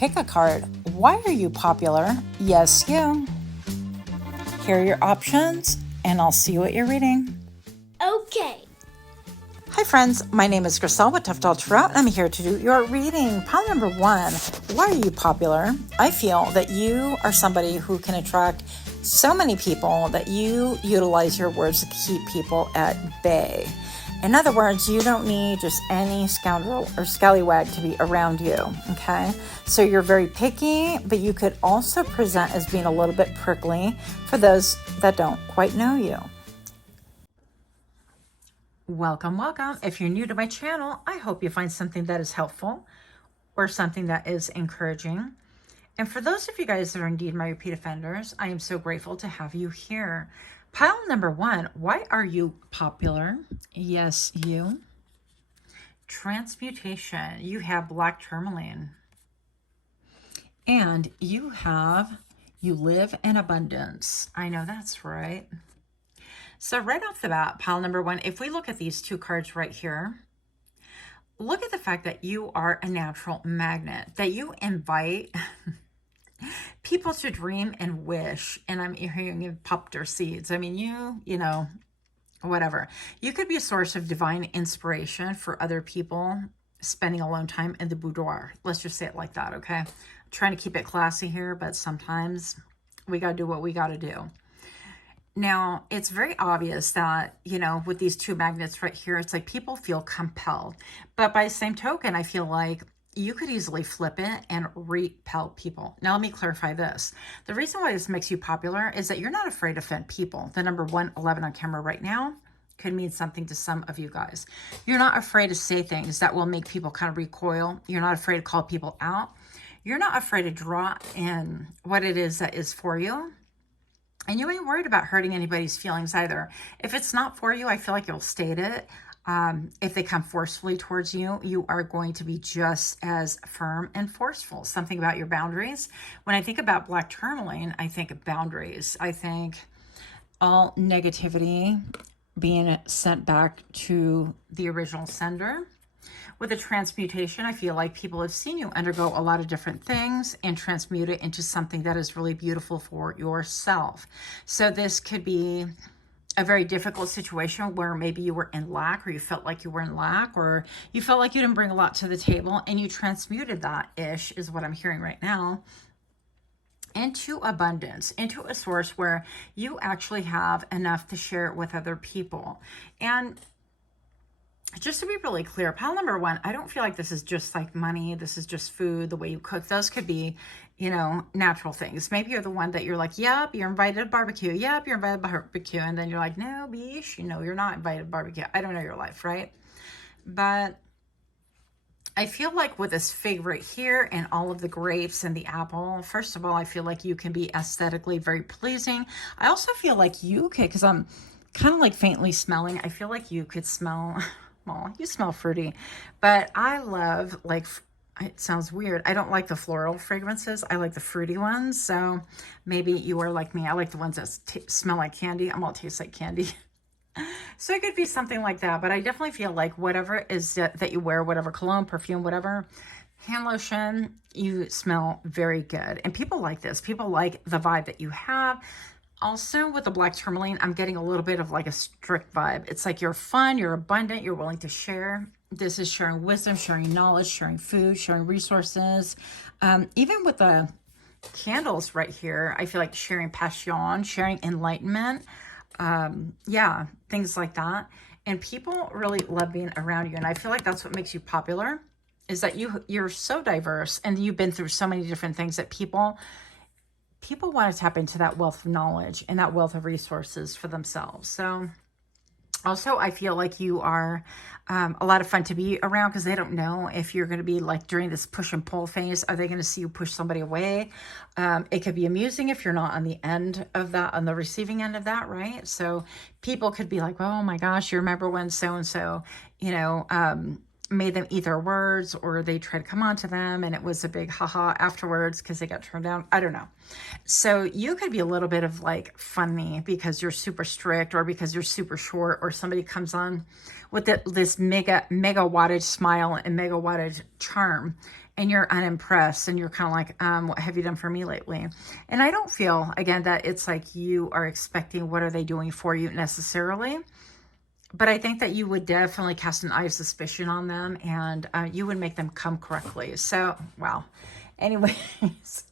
Pickacard. Why are you popular? Yes, you. Here are your options, and I'll see what you're reading. Okay. Hi friends, my name is Griselle with Tough Doll Tarot, and I'm here to do your reading. Pile number 1, why are you popular? I feel that you are somebody who can attract so many people that you utilize your words to keep people at bay. In other words, you don't need just any scoundrel or scallywag to be around you, okay? So you're very picky, but you could also present as being a little bit prickly for those that don't quite know you. Welcome, welcome. If you're new to my channel, I hope you find something that is helpful or something that is encouraging. And for those of you guys that are indeed my repeat offenders, I am so grateful to have you here. Pile number 1, why are you popular? Yes, you. Transmutation, you have black tourmaline. And you live in abundance. I know that's right. So right off the bat, pile number 1, if we look at these two cards right here, look at the fact that you are a natural magnet, that you invite people to dream and wish. And I'm hearing you popped their seeds. I mean, you know, whatever. You could be a source of divine inspiration for other people spending alone time in the boudoir. Let's just say it like that, okay? I'm trying to keep it classy here, but sometimes we got to do what we got to do. Now, it's very obvious that, you know, with these two magnets right here, it's like people feel compelled. But by the same token, I feel like you could easily flip it and repel people. Now, let me clarify this. The reason why this makes you popular is that you're not afraid to offend people. The number 111 on camera right now could mean something to some of you guys. You're not afraid to say things that will make people kind of recoil. You're not afraid to call people out. You're not afraid to draw in what it is that is for you. And you ain't worried about hurting anybody's feelings either. If it's not for you, I feel like you'll state it. If they come forcefully towards you, you are going to be just as firm and forceful. Something about your boundaries. When I think about black tourmaline, I think of boundaries. I think all negativity being sent back to the original sender. With a transmutation, I feel like people have seen you undergo a lot of different things and transmute it into something that is really beautiful for yourself. So this could be a very difficult situation where maybe you were in lack, or you felt like you were in lack, or you felt like you didn't bring a lot to the table, and you transmuted that-ish, is what I'm hearing right now, into abundance, into a source where you actually have enough to share with other people. And just to be really clear, pile number 1, I don't feel like this is just like money. This is just food, the way you cook. Those could be, you know, natural things. Maybe you're the one that you're like, yep, you're invited to barbecue. Yep, you're invited to barbecue. And then you're like, no, bish, you know, you're not invited to barbecue. I don't know your life, right? But I feel like with this fig right here and all of the grapes and the apple, first of all, I feel like you can be aesthetically very pleasing. I also feel like you could, because I'm kind of like faintly smelling, I feel like you could smell... Well, you smell fruity, but I love, like, it sounds weird, I don't like the floral fragrances. I like the fruity ones. So maybe you are like me. I like the ones that smell like candy. I'm all taste like candy. So it could be something like that, but I definitely feel like whatever is that you wear, whatever cologne, perfume, whatever, hand lotion, you smell very good. And people like this. People like the vibe that you have. Also, with the black tourmaline, I'm getting a little bit of like a strict vibe. It's like you're fun, you're abundant, you're willing to share. This is sharing wisdom, sharing knowledge, sharing food, sharing resources. Even with the candles right here, I feel like sharing passion, sharing enlightenment. Yeah, things like that. And people really love being around you. And I feel like that's what makes you popular, is that you're so diverse and you've been through so many different things that people want to tap into that wealth of knowledge and that wealth of resources for themselves. So also, I feel like you are a lot of fun to be around, because they don't know if you're going to be like during this push and pull phase. Are they going to see you push somebody away? It could be amusing if you're not on the end of that, on the receiving end of that, right? So people could be like, oh my gosh, you remember when so-and-so, you know, made them eat their words, or they tried to come on to them and it was a big haha afterwards because they got turned down. I don't know. So you could be a little bit of like funny because you're super strict, or because you're super short, or somebody comes on with this mega wattage smile and mega wattage charm, and you're unimpressed and you're kind of like, what have you done for me lately? And I don't feel, again, that it's like you are expecting what are they doing for you necessarily. But I think that you would definitely cast an eye of suspicion on them, and you would make them come correctly. So, wow. Anyways,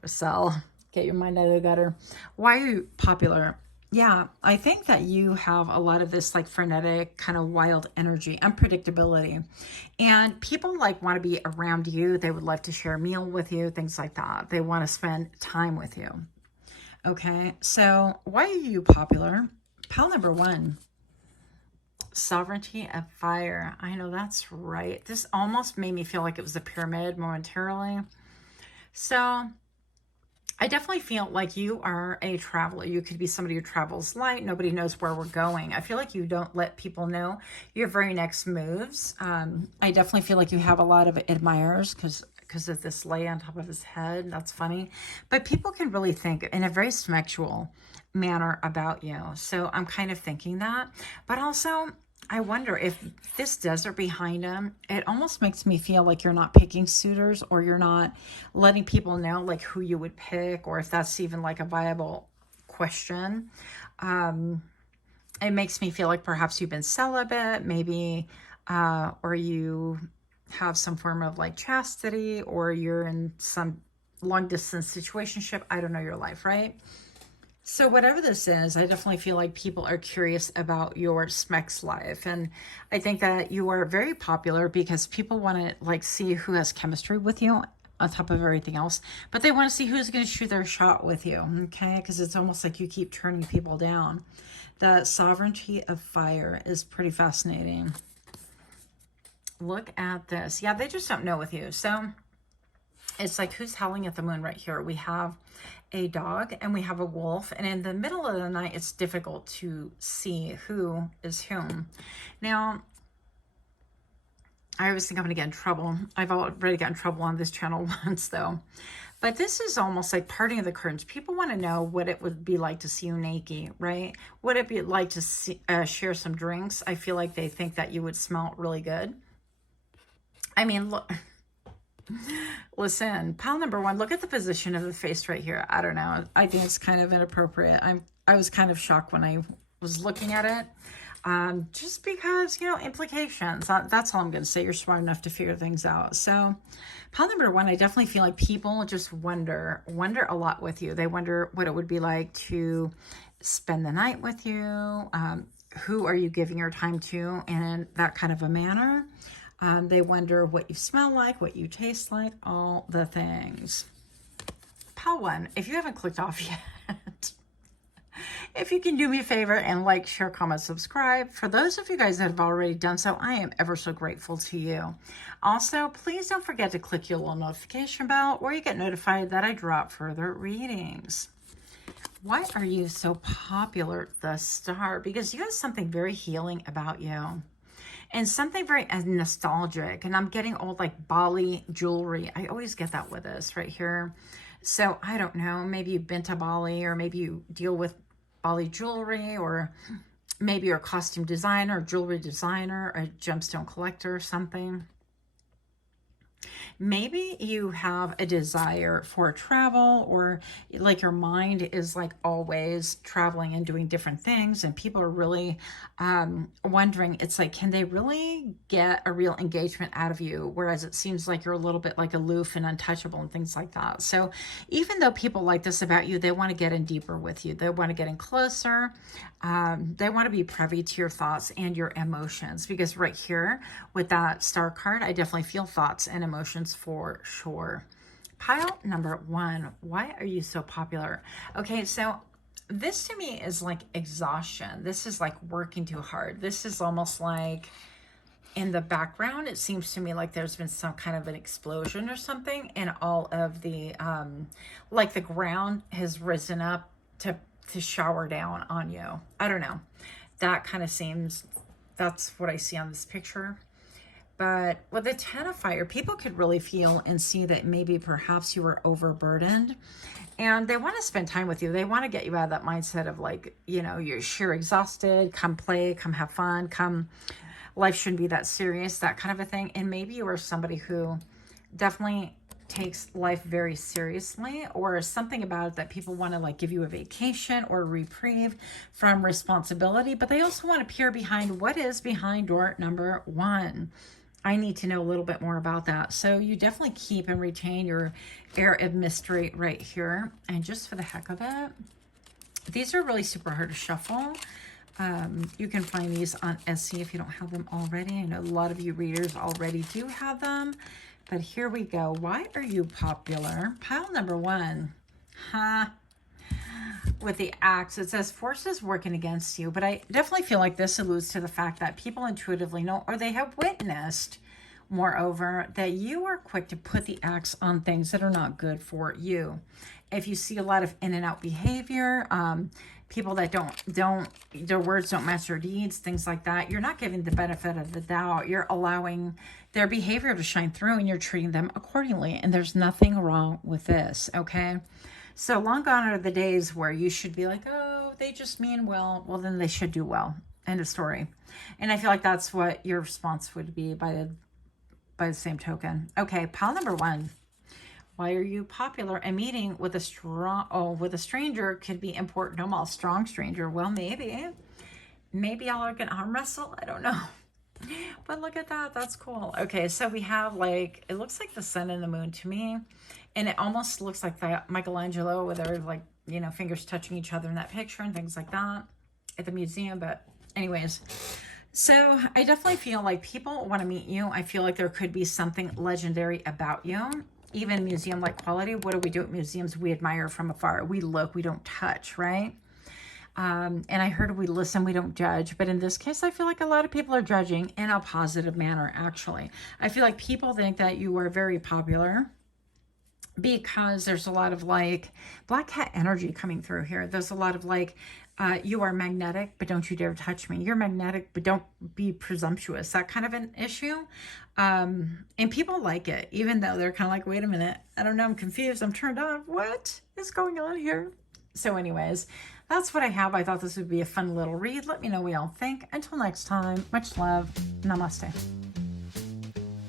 Marcel, get your mind out of the gutter. Why are you popular? Yeah, I think that you have a lot of this like frenetic, kind of wild energy, unpredictability. And people like want to be around you. They would love to share a meal with you, things like that. They want to spend time with you. Okay, so why are you popular? Pile number one. Sovereignty of fire. I know that's right. This almost made me feel like it was a pyramid momentarily. So I definitely feel like you are a traveler. You could be somebody who travels light. Nobody knows where we're going. I feel like you don't let people know your very next moves. I definitely feel like you have a lot of admirers because of this lay on top of his head. That's funny. But people can really think in a very sexual manner about you. So I'm kind of thinking that. But also, I wonder if this desert behind him, it almost makes me feel like you're not picking suitors, or you're not letting people know like who you would pick, or if that's even like a viable question. It makes me feel like perhaps you've been celibate, maybe, or you have some form of like chastity, or you're in some long distance situationship. I don't know your life, right? So whatever this is, I definitely feel like people are curious about your Smex life. And I think that you are very popular because people want to like see who has chemistry with you on top of everything else. But they want to see who's going to shoot their shot with you, okay? Because it's almost like you keep turning people down. The sovereignty of fire is pretty fascinating. Look at this. Yeah, they just don't know with you. So it's like, who's howling at the moon right here? We have a dog and we have a wolf, and in the middle of the night it's difficult to see who is whom. Now I always think I'm gonna get in trouble. I've already gotten in trouble on this channel once though, but this is almost like parting of the curtains. People want to know what it would be like to see you naked, right? Would it be like to see, share some drinks? I feel like they think that you would smell really good. I mean, look. Listen, pile number one, look at the position of the face right here. I don't know. I think it's kind of inappropriate. I was kind of shocked when I was looking at it. Just because, you know, implications. That's all I'm going to say. You're smart enough to figure things out. So pile number one, I definitely feel like people just wonder a lot with you. They wonder what it would be like to spend the night with you. Who are you giving your time to in that kind of a manner? They wonder what you smell like, what you taste like, all the things. Pile one, if you haven't clicked off yet, if you can do me a favor and like, share, comment, subscribe. For those of you guys that have already done so, I am ever so grateful to you. Also, please don't forget to click your little notification bell where you get notified that I drop further readings. Why are you so popular, the star? Because you have something very healing about you. And something very nostalgic. And I'm getting old like Bali jewelry. I always get that with this right here. So I don't know. Maybe you've been to Bali, or maybe you deal with Bali jewelry, or maybe you're a costume designer, jewelry designer, a gemstone collector or something. Maybe you have a desire for travel, or like your mind is like always traveling and doing different things, and people are really wondering, it's like, can they really get a real engagement out of you? Whereas it seems like you're a little bit like aloof and untouchable and things like that. So even though people like this about you, they want to get in deeper with you. They want to get in closer. They want to be privy to your thoughts and your emotions, because right here with that star card, I definitely feel thoughts and emotions for sure. Pile number one, why are you so popular? Okay, so this to me is like exhaustion. This is like working too hard. This is almost like in the background, it seems to me like there's been some kind of an explosion or something, and all of the like the ground has risen up to shower down on you. I don't know. That kind of seems, that's what I see on this picture. But with the 10 of fire, people could really feel and see that maybe perhaps you were overburdened, and they want to spend time with you. They want to get you out of that mindset of like, you know, you're sure exhausted, come play, come have fun, come, life shouldn't be that serious, that kind of a thing. And maybe you are somebody who definitely takes life very seriously, or something about it that people want to like give you a vacation or reprieve from responsibility, but they also want to peer behind what is behind door number one. I need to know a little bit more about that. So you definitely keep and retain your air of mystery right here. And just for the heck of it, these are really super hard to shuffle. You can find these on Etsy if you don't have them already. I know a lot of you readers already do have them. But here we go. Why are you popular? Pile number one. With the axe, it says forces working against you. But I definitely feel like this alludes to the fact that people intuitively know, or they have witnessed, moreover, that you are quick to put the axe on things that are not good for you. If you see a lot of in and out behavior, people that don't their words don't match their deeds, things like that, you're not giving the benefit of the doubt. You're allowing their behavior to shine through, and you're treating them accordingly. And there's nothing wrong with this, okay? So long gone are the days where you should be like, oh, they just mean well. Well, then they should do well. End of story. And I feel like that's what your response would be by the same token. Okay, pile number one. Why are you popular? A meeting with a stranger could be important. I'm all strong stranger. Well, maybe y'all are gonna arm wrestle. I don't know. But look at that. That's cool. Okay, so we have like, it looks like the sun and the moon to me. And it almost looks like that Michelangelo where they're like, you know, fingers touching each other in that picture and things like that at the museum. But anyways, so I definitely feel like people want to meet you. I feel like there could be something legendary about you. Even museum-like quality. What do we do at museums? We admire from afar. We look, we don't touch, right? And I heard we listen, we don't judge. But in this case, I feel like a lot of people are judging in a positive manner, actually. I feel like people think that you are very popular because there's a lot of like black cat energy coming through here. There's a lot of like, you are magnetic, but don't you dare touch me. You're magnetic, but don't be presumptuous. That kind of an issue. And people like it, even though they're kind of like, wait a minute, I don't know, I'm confused, I'm turned on. What is going on here? So anyways, that's what I have. I thought this would be a fun little read. Let me know what y'all think. Until next time, much love. Namaste.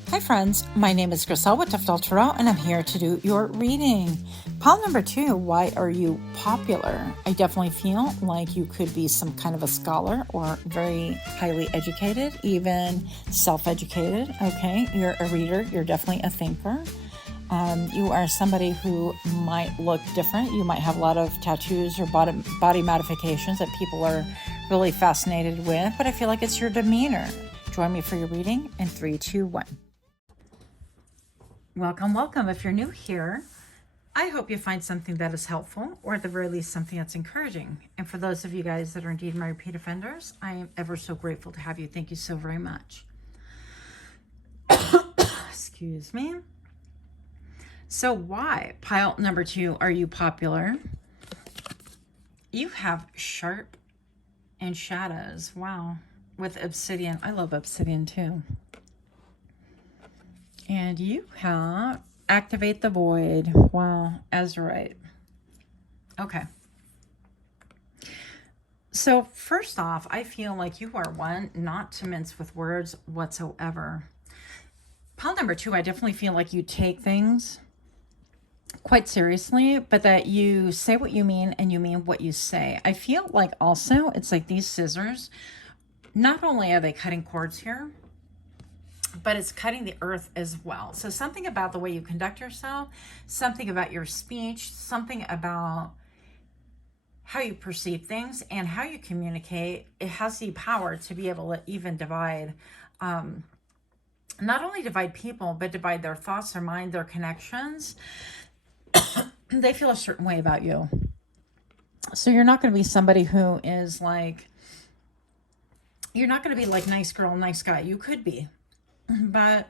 Hi friends, my name is Griselle with Untitled Chapter, and I'm here to do your reading. Pile number two, why are you popular? I definitely feel like you could be some kind of a scholar or very highly educated, even self-educated. Okay, you're a reader, you're definitely a thinker. You are somebody who might look different. You might have a lot of tattoos or body modifications that people are really fascinated with, but I feel like it's your demeanor. Join me for your reading in 3, 2, 1. Welcome, welcome. If you're new here, I hope you find something that is helpful, or at the very least, something that's encouraging. And for those of you guys that are indeed my repeat offenders, I am ever so grateful to have you. Thank you so very much. Excuse me. So why, pile number two, are you popular? You have sharp and shadows. Wow. With obsidian. I love obsidian too. And you have activate the void. Wow. Azurite. Okay. So first off, I feel like you are one not to mince with words whatsoever. Pile number two, I definitely feel like you take things quite seriously, but that you say what you mean and you mean what you say. I feel like also it's like these scissors, not only are they cutting cords here, but it's cutting the earth as well. So something about the way you conduct yourself, something about your speech, something about how you perceive things and how you communicate, it has the power to be able to even divide, not only divide people, but divide their thoughts, their mind, their connections. They feel a certain way about you. So you're not going to be somebody who is like, you're not going to be like nice girl, nice guy. You could be, but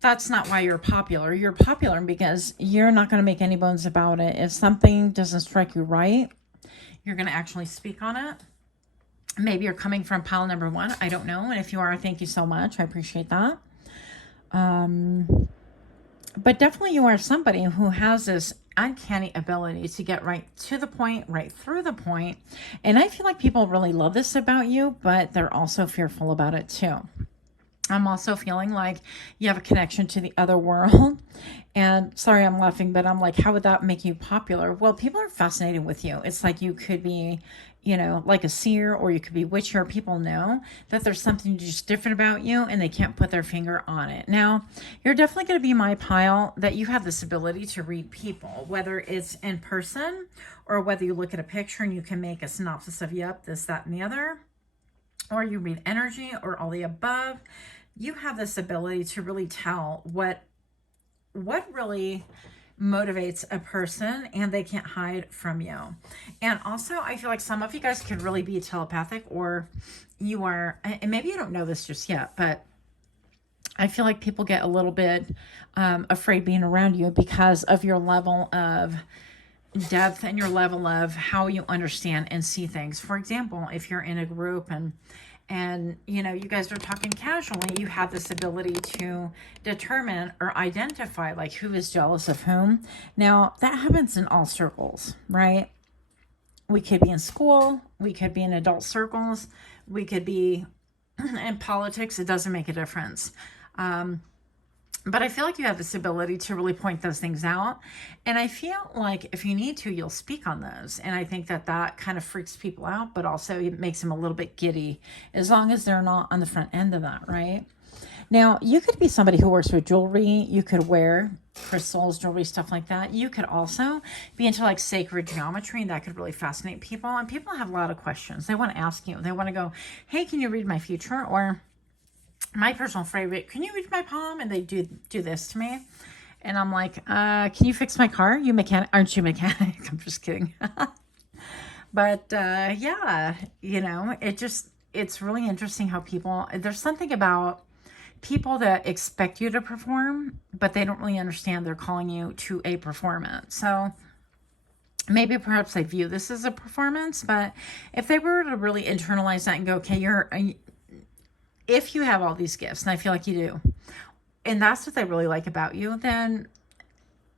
that's not why you're popular. You're popular because you're not going to make any bones about it. If something doesn't strike you right, you're going to actually speak on it. Maybe you're coming from pile number one. I don't know. And if you are, thank you so much. I appreciate that. But definitely you are somebody who has this uncanny ability to get right to the point, right through the point. And I feel like people really love this about you, but they're also fearful about it too. I'm also feeling like you have a connection to the other world. And sorry, I'm laughing, but I'm like, how would that make you popular? Well, people are fascinated with you. It's like you could be, you know, like a seer, or you could be witchy, or people know that there's something just different about you and they can't put their finger on it. Now, you're definitely going to be my pile that you have this ability to read people, whether it's in person or whether you look at a picture and you can make a synopsis of, yep, this, that, and the other, or you read energy, or all the above. You have this ability to really tell what really motivates a person, and they can't hide from you. And also, I feel like some of you guys could really be telepathic, or you are, and maybe you don't know this just yet, but I feel like people get a little bit afraid being around you because of your level of depth and your level of how you understand and see things. For example, if you're in a group and you know, you guys are talking casually, you have this ability to determine or identify like who is jealous of whom. Now, that happens in all circles, right? We could be in school, we could be in adult circles, we could be in politics. It doesn't make a difference. But I feel like you have this ability to really point those things out. And I feel like if you need to, you'll speak on those. And I think that that kind of freaks people out, but also it makes them a little bit giddy, as long as they're not on the front end of that, right? Now, you could be somebody who works with jewelry. You could wear crystals, jewelry, stuff like that. You could also be into like sacred geometry, and that could really fascinate people. And people have a lot of questions. They want to ask you. They want to go, hey, can you read my future? Or my personal favorite, can you read my palm? And they do this to me. And I'm like, can you fix my car? You mechanic? Aren't you mechanic? I'm just kidding. But yeah, you know, it's really interesting how people, there's something about people that expect you to perform, but they don't really understand they're calling you to a performance. So maybe perhaps they view this as a performance, but if they were to really internalize that and go, okay, if you have all these gifts, and I feel like you do, and that's what they really like about you, then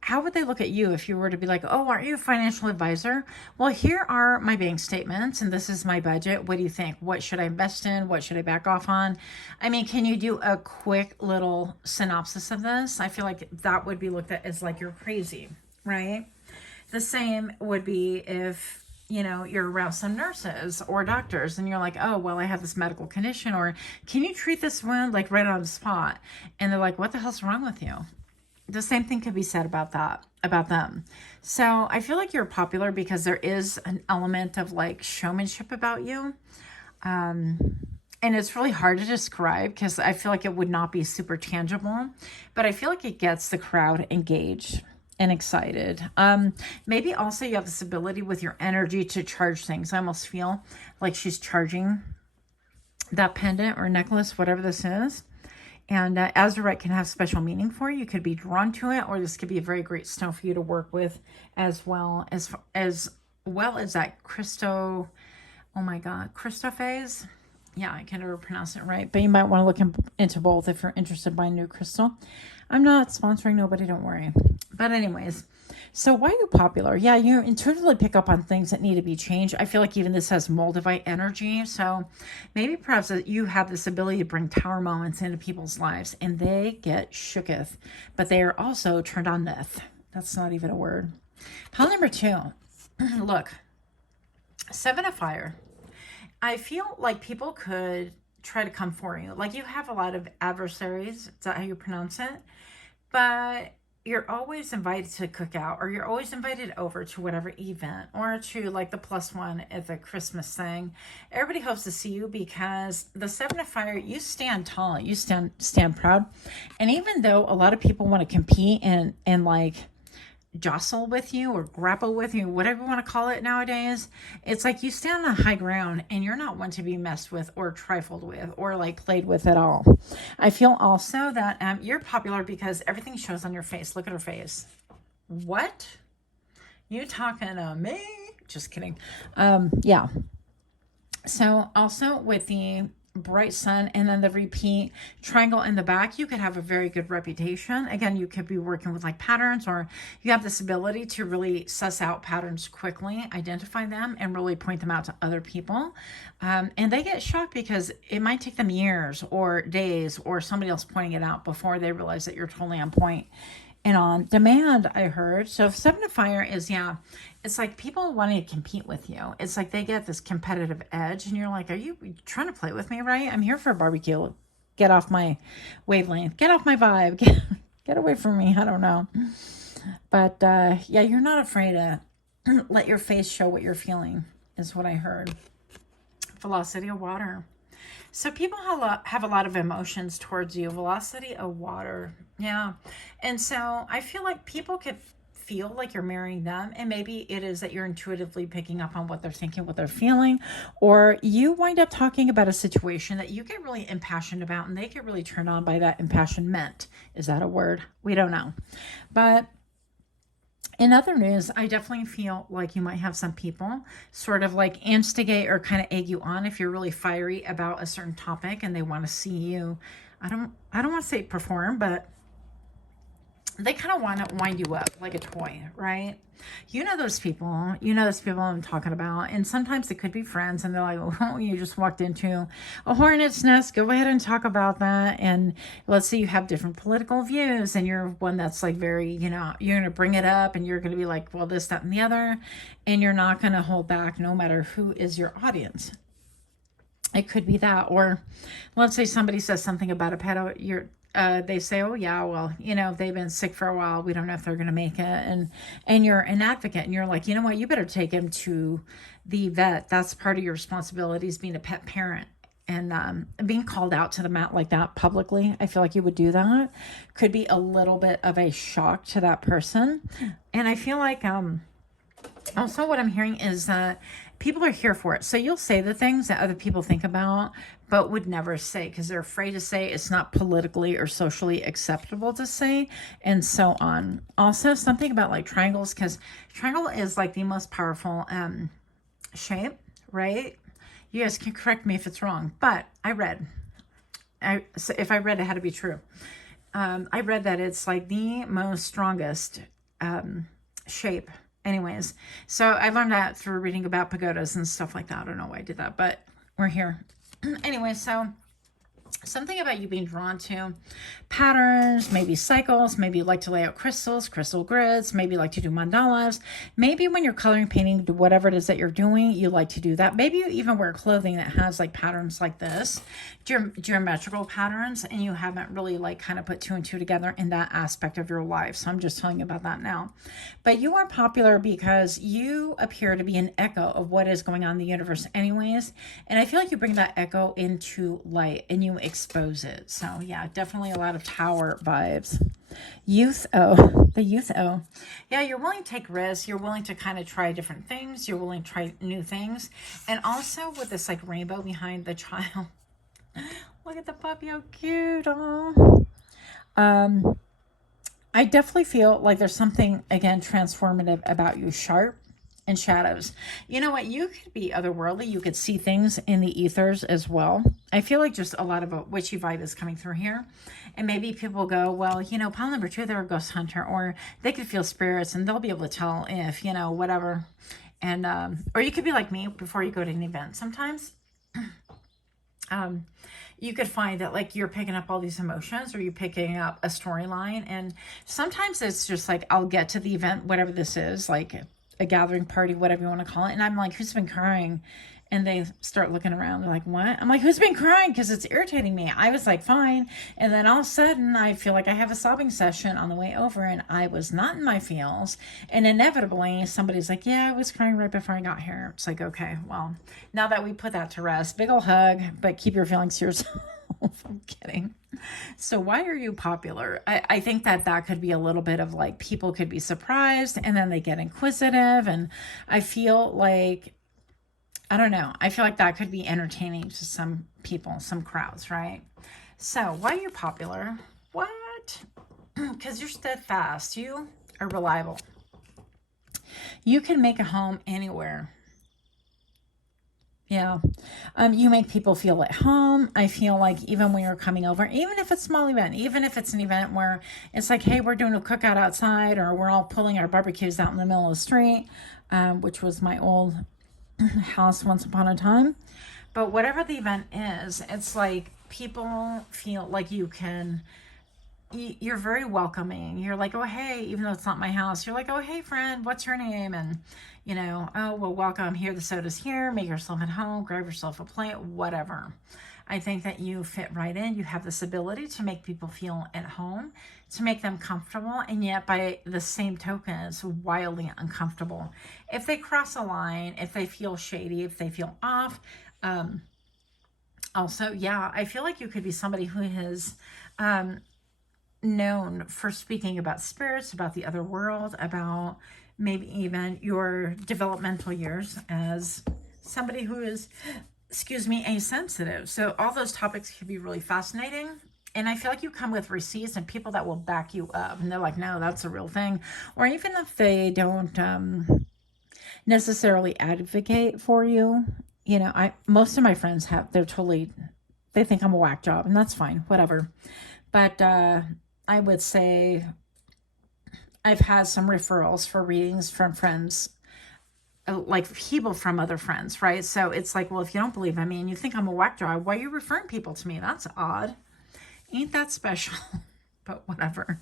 how would they look at you if you were to be like, oh, aren't you a financial advisor? Well, here are my bank statements, and this is my budget. What do you think? What should I invest in? What should I back off on? I mean, can you do a quick little synopsis of this? I feel like that would be looked at as like you're crazy, right? The same would be if, you know, you're around some nurses or doctors and you're like, oh, well, I have this medical condition, or can you treat this wound like right on the spot? And they're like, what the hell's wrong with you? The same thing could be said about that, about them. So I feel like you're popular because there is an element of like showmanship about you. And it's really hard to describe because I feel like it would not be super tangible, but I feel like it gets the crowd engaged and excited. Maybe also you have this ability with your energy to charge things. I almost feel like she's charging that pendant or necklace, whatever this is. And azurite can have special meaning for you. You could be drawn to it, or this could be a very great stone for you to work with, as well as that Christo. Oh my God, Christophase. Yeah, I can never pronounce it right, but you might want to look into both if you're interested in buying new crystal. I'm not sponsoring nobody, don't worry. But anyways, so why are you popular? Yeah, you intuitively pick up on things that need to be changed. I feel like even this has Moldavite energy. So maybe perhaps you have this ability to bring tower moments into people's lives, and they get shooketh, but they are also turned on death. That's not even a word. Pile number 2. Look, 7 of fire. I feel like people could try to come for you. Like you have a lot of adversaries. Is that how you pronounce it? But you're always invited to cook out, or you're always invited over to whatever event, or to like the +1 at the Christmas thing. Everybody hopes to see you because the 7 of fire, you stand tall, you stand proud. And even though a lot of people want to compete and like jostle with you or grapple with you, whatever you want to call it nowadays, it's like you stand on high ground and you're not one to be messed with or trifled with or like played with at all. I feel also that you're popular because everything shows on your face. Look at her face. What? You talking to me? Just kidding. Yeah. So also with the bright sun, and then the repeat triangle in the back, you could have a very good reputation. Again, you could be working with like patterns, or you have this ability to really suss out patterns quickly, identify them, and really point them out to other people. And they get shocked because it might take them years or days or somebody else pointing it out before they realize that you're totally on point and on demand, I heard. So 7 of fire is, yeah, it's like people wanting to compete with you. It's like they get this competitive edge, and you're like, are you trying to play with me, right? I'm here for a barbecue. Get off my wavelength. Get off my vibe. Get away from me. I don't know. But yeah, you're not afraid to let your face show what you're feeling, is what I heard. Velocity of water. So people have a lot of emotions towards you. Velocity of water. Yeah. And so I feel like people could feel like you're marrying them, and maybe it is that you're intuitively picking up on what they're thinking, what they're feeling, or you wind up talking about a situation that you get really impassioned about, and they get really turned on by that impassionment. Is that a word? We don't know. But in other news, I definitely feel like you might have some people sort of like instigate or kind of egg you on if you're really fiery about a certain topic, and they want to see you, I don't want to say perform, but they kind of want to wind you up like a toy, right? You know those people I'm talking about. And sometimes it could be friends, and they're like, oh, you just walked into a hornet's nest. Go ahead and talk about that. And let's say you have different political views, and you're one that's like very, you're going to bring it up, and you're going to be like, well, this, that, and the other. And you're not going to hold back no matter who is your audience. It could be that. Or let's say somebody says something about a pet. They say, oh yeah, well, they've been sick for a while. We don't know if they're going to make it. And you're an advocate, and you're like, you know what? You better take him to the vet. That's part of your responsibilities, being a pet parent. And being called out to the mat like that publicly, I feel like you would do that. Could be a little bit of a shock to that person. And I feel like also what I'm hearing is that people are here for it. So you'll say the things that other people think about, but would never say because they're afraid to say. It's not politically or socially acceptable to say, and so on. Also, something about like triangles, because triangle is like the most powerful shape, right? You guys can correct me if it's wrong, but so if I read it had to be true. I read that it's like the most strongest shape. Anyways, so I learned that through reading about pagodas and stuff like that. I don't know why I did that, but we're here. Anyway, so something about you being drawn to patterns, maybe cycles, maybe you like to lay out crystals, crystal grids, maybe you like to do mandalas. Maybe when you're coloring, painting, whatever it is that you're doing, you like to do that. Maybe you even wear clothing that has like patterns like this, geometrical patterns, and you haven't really like kind of put 2 and 2 together in that aspect of your life. So I'm just telling you about that now. But you are popular because you appear to be an echo of what is going on in the universe anyways. And I feel like you bring that echo into light and you expose it. So yeah, definitely a lot of tower vibes. The youth O. Yeah, you're willing to take risks. You're willing to kind of try different things. You're willing to try new things. And also with this like rainbow behind the child. Look at the puppy, how cute. Oh. I definitely feel like there's something, again, transformative about you, sharp and shadows. You know what? You could be otherworldly. You could see things in the ethers as well. I feel like just a lot of a witchy vibe is coming through here. And maybe people go, well, pile number 2, they're a ghost hunter. Or they could feel spirits and they'll be able to tell if, whatever. And, or you could be like me before you go to an event. Sometimes, you could find that like you're picking up all these emotions, or you're picking up a storyline. And sometimes it's just like, I'll get to the event, whatever this is, like a gathering party, whatever you want to call it. And I'm like, who's been crying? And they start looking around. They're like, what? I'm like, who's been crying? Because it's irritating me. I was like, fine. And then all of a sudden, I feel like I have a sobbing session on the way over, and I was not in my feels. And inevitably, somebody's like, yeah, I was crying right before I got here. It's like, okay, well, now that we put that to rest, big ol' hug, but keep your feelings to yourself. I'm kidding. So why are you popular? I think that could be a little bit of like, people could be surprised, and then they get inquisitive. And I feel like, I don't know. I feel like that could be entertaining to some people, some crowds, right? So why are you popular? What? Because you're steadfast. You are reliable. You can make a home anywhere. Yeah. You make people feel at home. I feel like even when you're coming over, even if it's a small event, even if it's an event where it's like, hey, we're doing a cookout outside, or we're all pulling our barbecues out in the middle of the street, which was my old house once upon a time. But whatever the event is, it's like people feel like you're very welcoming. You're like, oh, hey, even though it's not my house, you're like, oh, hey, friend, what's your name? And, oh, well, welcome here. The soda's here. Make yourself at home. Grab yourself a plate, whatever. I think that you fit right in. You have this ability to make people feel at home, to make them comfortable, and yet by the same token, it's wildly uncomfortable. If they cross a line, if they feel shady, if they feel off, also, yeah, I feel like you could be somebody who has known for speaking about spirits, about the other world, about maybe even your developmental years as somebody who is, asensitive. So all those topics can be really fascinating. And I feel like you come with receipts and people that will back you up. And they're like, no, that's a real thing. Or even if they don't necessarily advocate for you, most of my friends they think I'm a whack job, and that's fine, whatever. But I would say I've had some referrals for readings from friends, like people from other friends, right? So it's like, well, if you don't believe in me and you think I'm a whack job, why are you referring people to me? That's odd. Ain't that special? But whatever.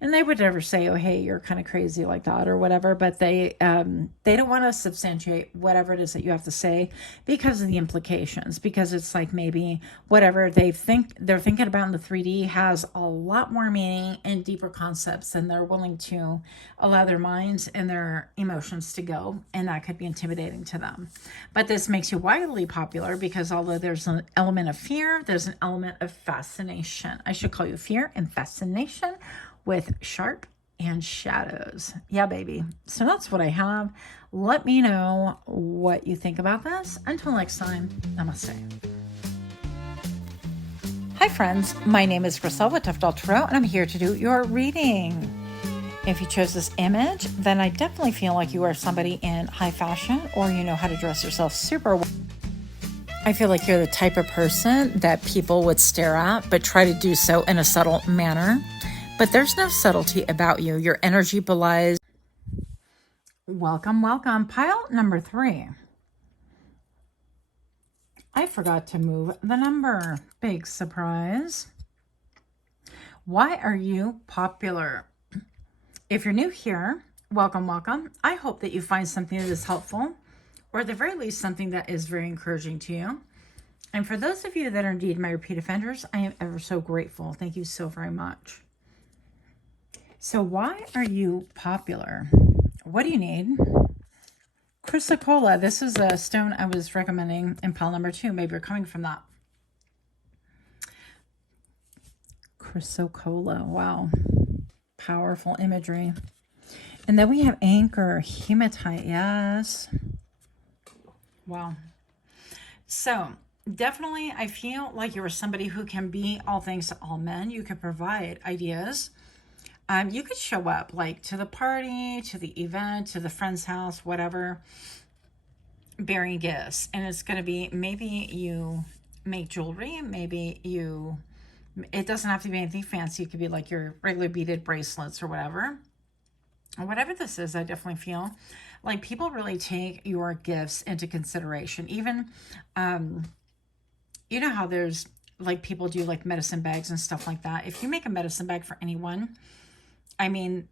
And they would never say, oh, hey, you're kind of crazy like that or whatever, but they don't want to substantiate whatever it is that you have to say because of the implications, because it's like maybe whatever they're thinking about in the 3D has a lot more meaning and deeper concepts than they're willing to allow their minds and their emotions to go, and that could be intimidating to them. But this makes you wildly popular because although there's an element of fear, there's an element of fascination. I should call you fear and fascination with sharp and shadows. Yeah, baby. So that's what I have. Let me know what you think about this. Until next time, namaste. Hi, friends. My name is Griselle with Tuft Tarot, and I'm here to do your reading. If you chose this image, then I definitely feel like you are somebody in high fashion, or you know how to dress yourself super well. I feel like you're the type of person that people would stare at, but try to do so in a subtle manner. But there's no subtlety about you. Your energy belies. Welcome, welcome. Pile number 3. I forgot to move the number. Big surprise. Why are you popular? If you're new here, welcome, welcome. I hope that you find something that is helpful, or at the very least, something that is very encouraging to you. And for those of you that are indeed my repeat offenders, I am ever so grateful. Thank you so very much. So why are you popular? What do you need? Chrysocolla. This is a stone I was recommending in pile number 2. Maybe you're coming from that. Chrysocolla. Wow. Powerful imagery. And then we have anchor. Hematite. Yes. Wow. So definitely I feel like you're somebody who can be all things to all men. You can provide ideas. You could show up like to the party, to the event, to the friend's house, whatever, bearing gifts. And it's going to be, maybe you make jewelry, it doesn't have to be anything fancy. It could be like your regular beaded bracelets or whatever. Whatever this is, I definitely feel like people really take your gifts into consideration. Even, you know how there's like people do like medicine bags and stuff like that. If you make a medicine bag for anyone, I mean,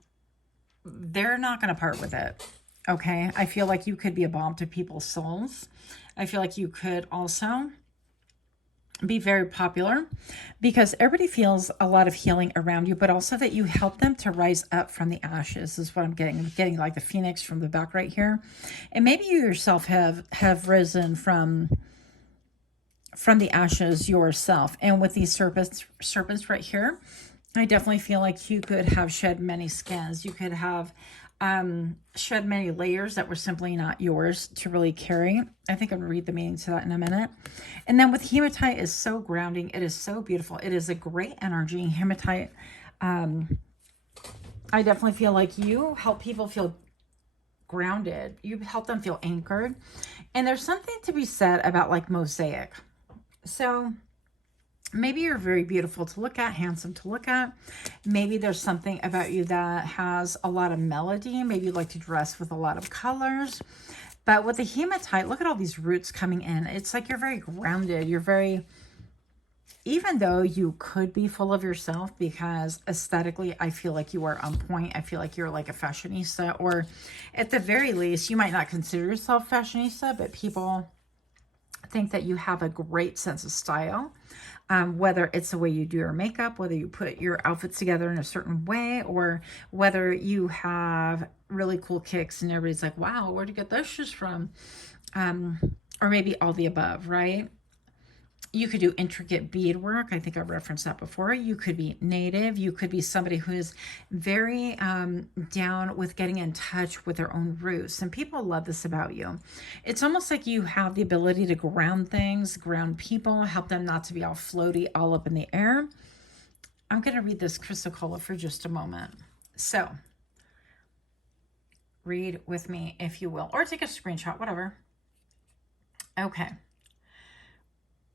they're not going to part with it. Okay. I feel like you could be a balm to people's souls. I feel like you could also be very popular because everybody feels a lot of healing around you, but also that you help them to rise up from the ashes is what I'm getting. I'm getting like the phoenix from the back right here. And maybe you yourself have risen from the ashes yourself. And with these serpents right here, I definitely feel like you could have shed many skins. You could have shed many layers that were simply not yours to really carry. I think I'm going to read the meaning to that in a minute. And then with hematite is so grounding. It is so beautiful. It is a great energy. Hematite, I definitely feel like you help people feel grounded. You help them feel anchored. And there's something to be said about like mosaic. So maybe you're very beautiful to look at, handsome to look at. Maybe there's something about you that has a lot of melody. Maybe you like to dress with a lot of colors. But with the hematite, look at all these roots coming in. It's like you're very grounded. You're very, even though you could be full of yourself, because aesthetically, I feel like you are on point. I feel like you're like a fashionista, or at the very least, you might not consider yourself fashionista, but people think that you have a great sense of style. Whether it's the way you do your makeup, whether you put your outfits together in a certain way, or whether you have really cool kicks and everybody's like, wow, where'd you get those shoes from? Or maybe all the above, right? You could do intricate beadwork. I think I referenced that before. You could be native. You could be somebody who is very down with getting in touch with their own roots. And people love this about you. It's almost like you have the ability to ground things, ground people, help them not to be all floaty, all up in the air. I'm going to read this chrysocolla for just a moment. So read with me if you will, or take a screenshot, whatever. Okay.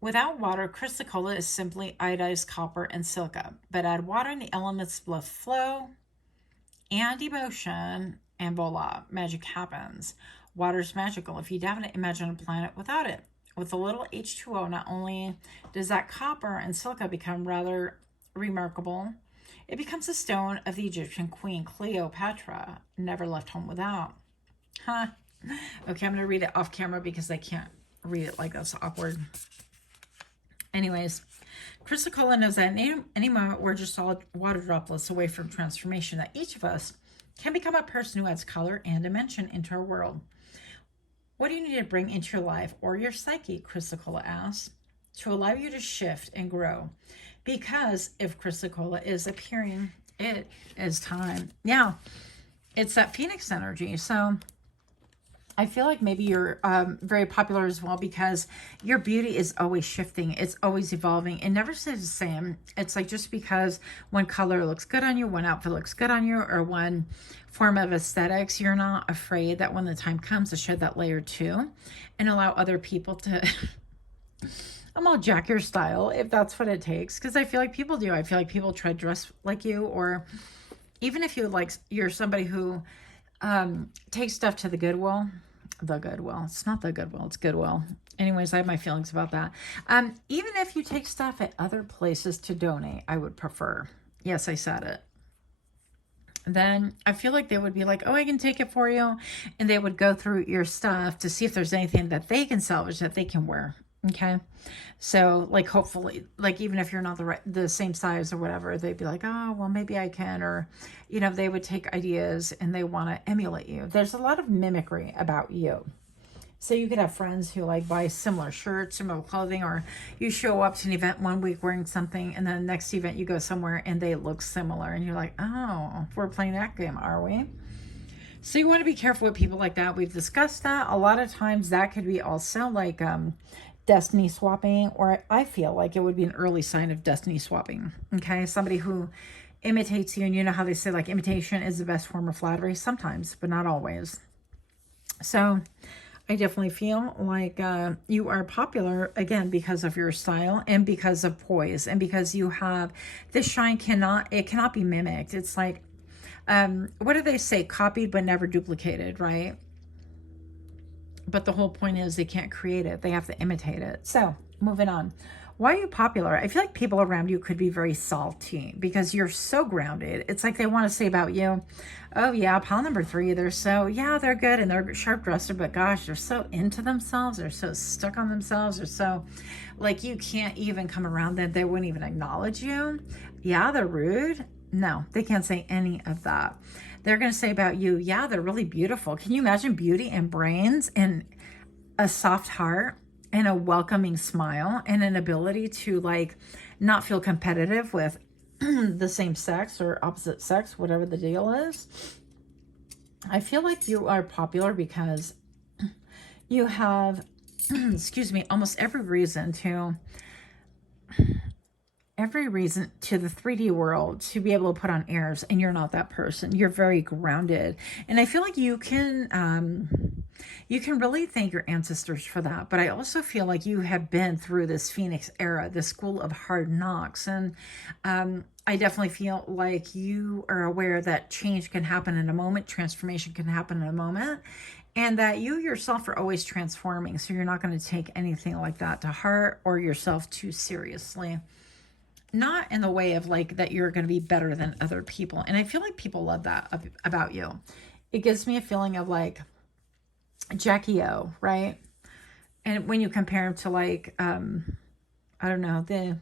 Without water, chrysocolla is simply iodized copper and silica. But add water and the elements both flow and emotion, and voila, magic happens. Water's magical. If you haven't imagined a planet without it. With a little H2O, not only does that copper and silica become rather remarkable, it becomes the stone of the Egyptian queen Cleopatra, never left home without. Huh. Okay, I'm going to read it off camera because I can't read it like that's awkward. Anyways, chrysocolla knows that any moment we're just all water droplets away from transformation, that each of us can become a person who adds color and dimension into our world. What do you need to bring into your life or your psyche, chrysocolla asks, to allow you to shift and grow? Because if chrysocolla is appearing, it is time. Yeah, it's that Phoenix energy. So I feel like maybe you're very popular as well because your beauty is always shifting. It's always evolving. It never stays the same. It's like just because one color looks good on you, one outfit looks good on you, or one form of aesthetics, you're not afraid that when the time comes to shed that layer too and allow other people to I'm all jack your style if that's what it takes. Because I feel like people do. I feel like people try to dress like you, or even if you like, you're somebody who take stuff to the Goodwill. It's not the Goodwill, it's Goodwill. Anyways, I have my feelings about that. Even if you take stuff at other places to donate, I would prefer. Yes, I said it. Then I feel like they would be like, oh, I can take it for you. And they would go through your stuff to see if there's anything that they can salvage that they can wear. Okay. So like, hopefully, like, even if you're not the same size or whatever, they'd be like, oh, well, maybe I can, or, you know, they would take ideas and they want to emulate you. There's a lot of mimicry about you. So you could have friends who like buy similar shirts, similar clothing, or you show up to an event one week wearing something and then the next event you go somewhere and they look similar and you're like, oh, we're playing that game, are we? So you want to be careful with people like that. We've discussed that. A lot of times that could be also like destiny swapping, or I feel like it would be an early sign of destiny swapping. Okay, somebody who imitates you, and you know how they say like imitation is the best form of flattery sometimes, but not always. So I definitely feel like you are popular again because of your style and because of poise and because you have this shine. It cannot be mimicked. It's like what do they say, copied but never duplicated, right? But the whole point is they can't create it. They have to imitate it. So moving on. Why are you popular? I feel like people around you could be very salty because you're so grounded. It's like they want to say about you, oh yeah, pile number 3, they're good and they're sharp dresser, but gosh, they're so into themselves. They're so stuck on themselves. They're so like, you can't even come around them. They wouldn't even acknowledge you. Yeah, they're rude. No, they can't say any of that. They're going to say about you, yeah, they're really beautiful. Can you imagine beauty and brains and a soft heart and a welcoming smile and an ability to like not feel competitive with the same sex or opposite sex, whatever the deal is? I feel like you are popular because you have, excuse me, almost every reason to every reason to the 3D world to be able to put on airs, and you're not that person. You're very grounded. And I feel like you can really thank your ancestors for that. But I also feel like you have been through this Phoenix era, the school of hard knocks. And I definitely feel like you are aware that change can happen in a moment, transformation can happen in a moment, and that you yourself are always transforming. So you're not going to take anything like that to heart or yourself too seriously. Not in the way of like that you're going to be better than other people. And I feel like people love that about you. It gives me a feeling of like Jackie O, right? And when you compare him to like, I don't know, the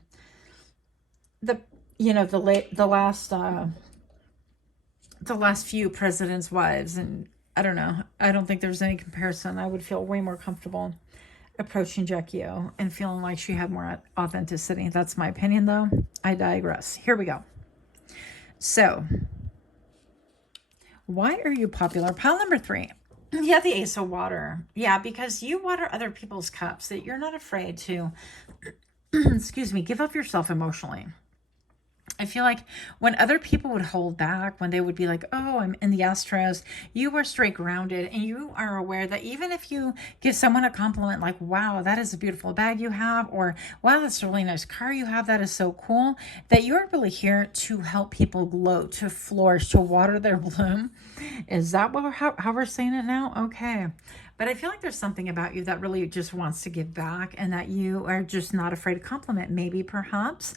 last few presidents' wives, and I don't know. I don't think there's any comparison. I would feel way more comfortable approaching Jackie O and feeling like she had more authenticity. That's my opinion, though. I digress. Here we go. So, why are you popular? Pile number 3. Yeah, the Ace of Water. Yeah, because you water other people's cups. That you're not afraid to, excuse me, give up yourself emotionally. I feel like when other people would hold back, when they would be like, oh, I'm in the Astros, you are straight grounded, and you are aware that even if you give someone a compliment like, wow, that is a beautiful bag you have, or wow, that's a really nice car you have, that is so cool, that you're really here to help people glow, to flourish, to water their bloom. Is that how we're saying it now? Okay. But I feel like there's something about you that really just wants to give back, and that you are just not afraid to compliment. Maybe perhaps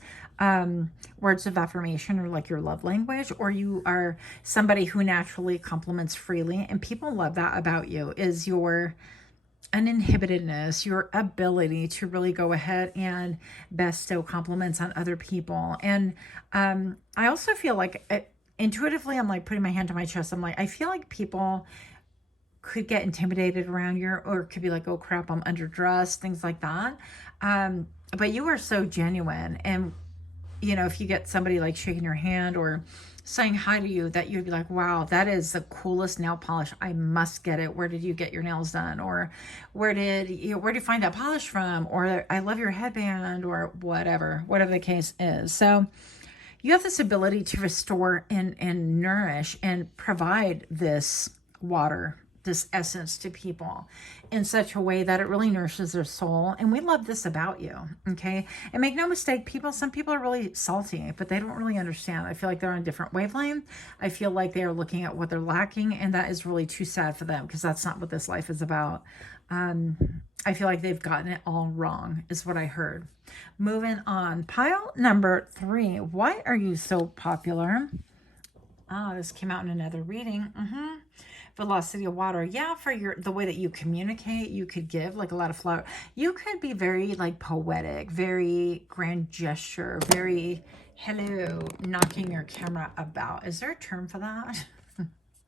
words of affirmation or like your love language, or you are somebody who naturally compliments freely, and people love that about you, is your uninhibitedness, your ability to really go ahead and bestow compliments on other people. And I also feel like intuitively, I'm like putting my hand to my chest. I'm like, I feel like people could get intimidated around you, or could be like, oh crap, I'm underdressed, things like that. But you are so genuine. And you know, if you get somebody like shaking your hand or saying hi to you, that you'd be like, wow, that is the coolest nail polish. I must get it. Where did you get your nails done? Or where did you find that polish from? Or I love your headband, or whatever the case is. So you have this ability to restore and nourish and provide this water, this essence to people in such a way that it really nourishes their soul. And we love this about you. Okay. And make no mistake, some people are really salty, but they don't really understand. I feel like they're on a different wavelength. I feel like they are looking at what they're lacking, and that is really too sad for them, because that's not what this life is about. I feel like they've gotten it all wrong, is what I heard. Moving on. Pile number 3. Why are you so popular? This came out in another reading. Velocity of water. Yeah, for the way that you communicate, you could give like a lot of flower. You could be very like poetic, very grand gesture, very hello, knocking your camera about. Is there a term for that?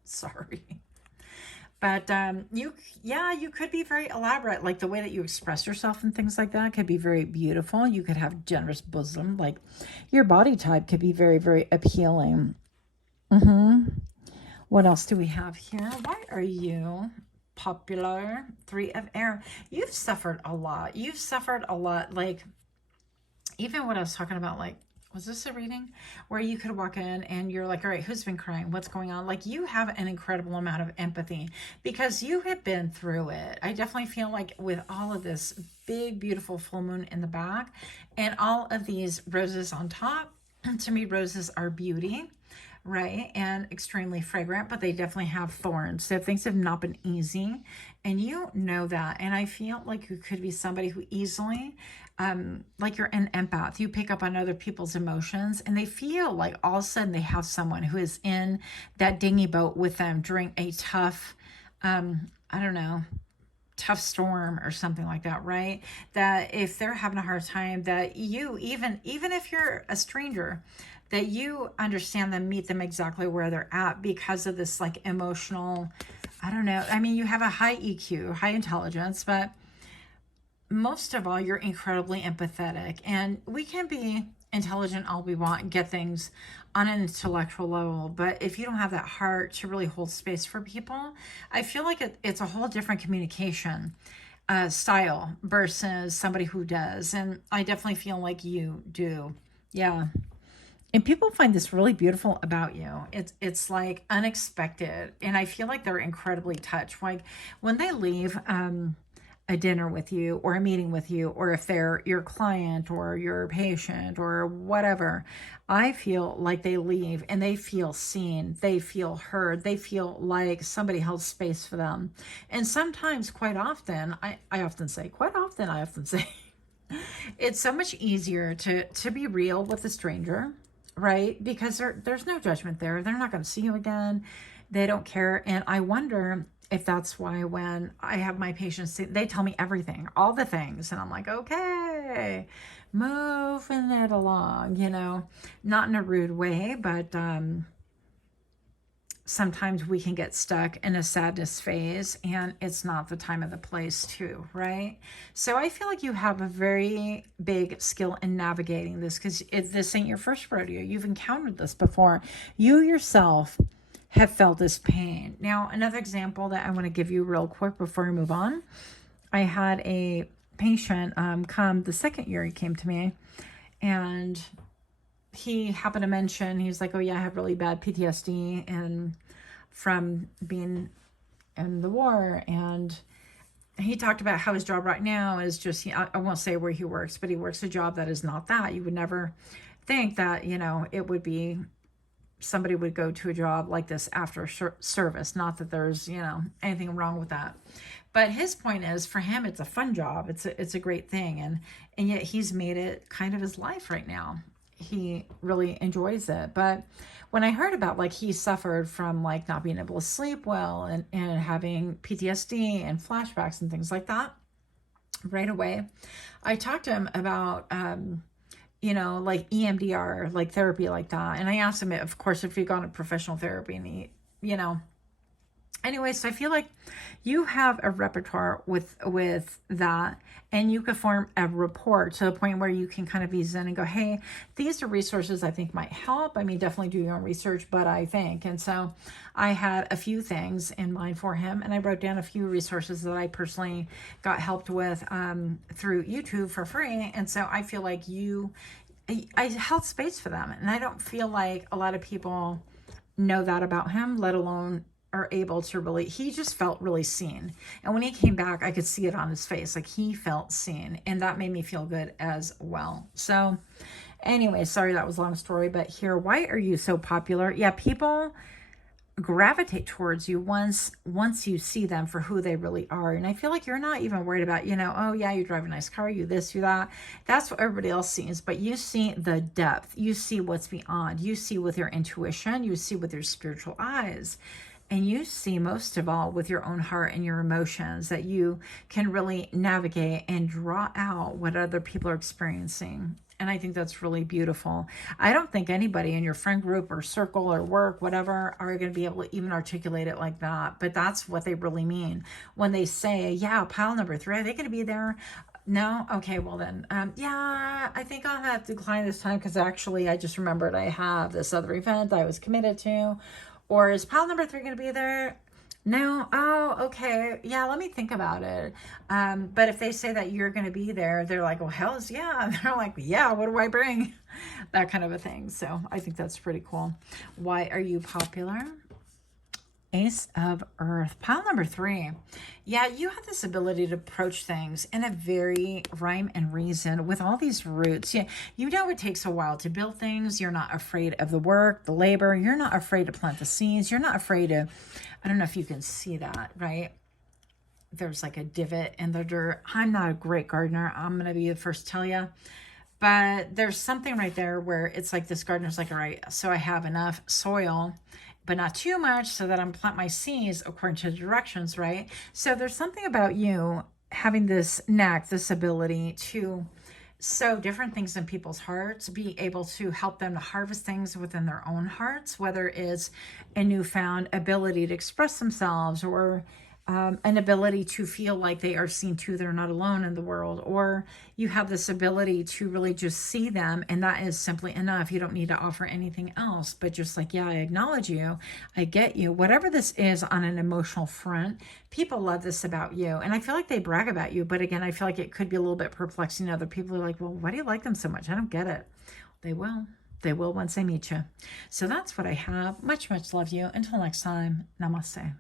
Sorry. But you could be very elaborate, like the way that you express yourself and things like that could be very beautiful. You could have generous bosom, like your body type could be very, very appealing. What else do we have here? Why are you popular? 3 of air. You've suffered a lot. Like, even what I was talking about, like, was this a reading where you could walk in and you're like, all right, who's been crying? What's going on? Like, you have an incredible amount of empathy because you have been through it. I definitely feel like with all of this big, beautiful full moon in the back and all of these roses on top, to me, roses are beauty. Right, and extremely fragrant, but they definitely have thorns. So things have not been easy, and you know that. And I feel like you could be somebody who easily, like you're an empath. You pick up on other people's emotions, and they feel like all of a sudden they have someone who is in that dinghy boat with them during a tough, tough storm or something like that, right? That if they're having a hard time, that you, even if you're a stranger, that you understand them, meet them exactly where they're at because of this like emotional, you have a high EQ, high intelligence, but most of all, you're incredibly empathetic. And we can be intelligent all we want, get things on an intellectual level, but if you don't have that heart to really hold space for people, I feel like it's a whole different communication style versus somebody who does. And I definitely feel like you do. Yeah. And people find this really beautiful about you. It's like unexpected, and I feel like they're incredibly touched. Like when they leave a dinner with you or a meeting with you, or if they're your client or your patient or whatever, I feel like they leave and they feel seen, they feel heard, they feel like somebody held space for them. And sometimes, quite often, I often say, it's so much easier to be real with a stranger, right? Because there's no judgment there. They're not going to see you again. They don't care. And I wonder if that's why when I have my patients, they tell me everything, all the things. And I'm like, okay, moving it along, not in a rude way, but sometimes we can get stuck in a sadness phase, and it's not the time or the place to, right? So I feel like you have a very big skill in navigating this, because this ain't your first rodeo. You've encountered this before. You yourself have felt this pain. Now, another example that I want to give you real quick before we move on. I had a patient come the second year he came to me, and he happened to mention, he was like, oh yeah, I have really bad PTSD and from being in the war. And he talked about how his job right now is just, I won't say where he works, but he works a job that is not that. You would never think that, it would be, somebody would go to a job like this after service. Not that there's, anything wrong with that. But his point is, for him, it's a fun job. It's a great thing. And yet he's made it kind of his life right now. He really enjoys it. But when I heard about, like, he suffered from like not being able to sleep well and having PTSD and flashbacks and things like that, right away, I talked to him about, like EMDR, like therapy like that. And I asked him, of course, if he'd gone to professional therapy, and he, anyway, so I feel like you have a repertoire with that, and you could form a rapport to the point where you can kind of ease in and go, hey, these are resources I think might help. I mean, definitely do your own research, but I think. And so I had a few things in mind for him, and I wrote down a few resources that I personally got helped with through YouTube for free. And so I feel like I held space for them, and I don't feel like a lot of people know that about him, let alone are able to really, he just felt really seen. And when he came back, I could see it on his face. Like, he felt seen, and that made me feel good as well. So anyway, sorry, that was a long story, but here, why are you so popular? Yeah, people gravitate towards you once you see them for who they really are. And I feel like you're not even worried about, oh yeah, you drive a nice car, you this, you that. That's what everybody else sees. But you see the depth, you see what's beyond, you see with your intuition, you see with your spiritual eyes. And you see, most of all, with your own heart and your emotions, that you can really navigate and draw out what other people are experiencing. And I think that's really beautiful. I don't think anybody in your friend group or circle or work, whatever, are going to be able to even articulate it like that. But that's what they really mean when they say, yeah, pile number 3, are they going to be there? No? Okay, well then, yeah, I think I'll have to decline this time, because actually I just remembered I have this other event I was committed to. Or is pile number 3 going to be there? No? Oh, okay. Yeah, let me think about it. But if they say that you're going to be there, they're like, well, hell's yeah. They're like, yeah, what do I bring? That kind of a thing. So I think that's pretty cool. Why are you popular? Ace of Earth. Pile number 3. Yeah, you have this ability to approach things in a very rhyme and reason with all these roots. Yeah, it takes a while to build things. You're not afraid of the work, the labor. You're not afraid to plant the seeds. You're not afraid to, I don't know if you can see that, right? There's like a divot in the dirt. I'm not a great gardener. I'm going to be the first to tell you. But there's something right there where it's like this gardener's like, all right, so I have enough soil, but not too much, so that I'm plant my seeds according to the directions, right? So there's something about you having this knack, this ability to sow different things in people's hearts, be able to help them to harvest things within their own hearts, whether it's a newfound ability to express themselves, or an ability to feel like they are seen too, they're not alone in the world, or you have this ability to really just see them, and that is simply enough. You don't need to offer anything else, but just like, yeah, I acknowledge you, I get you, whatever this is on an emotional front. People love this about you, and I feel like they brag about you, but again, I feel like it could be a little bit perplexing to other people. Who are like, well, why do you like them so much? I don't get it. They will. They will once they meet you. So that's what I have. Much, much love you. Until next time, namaste.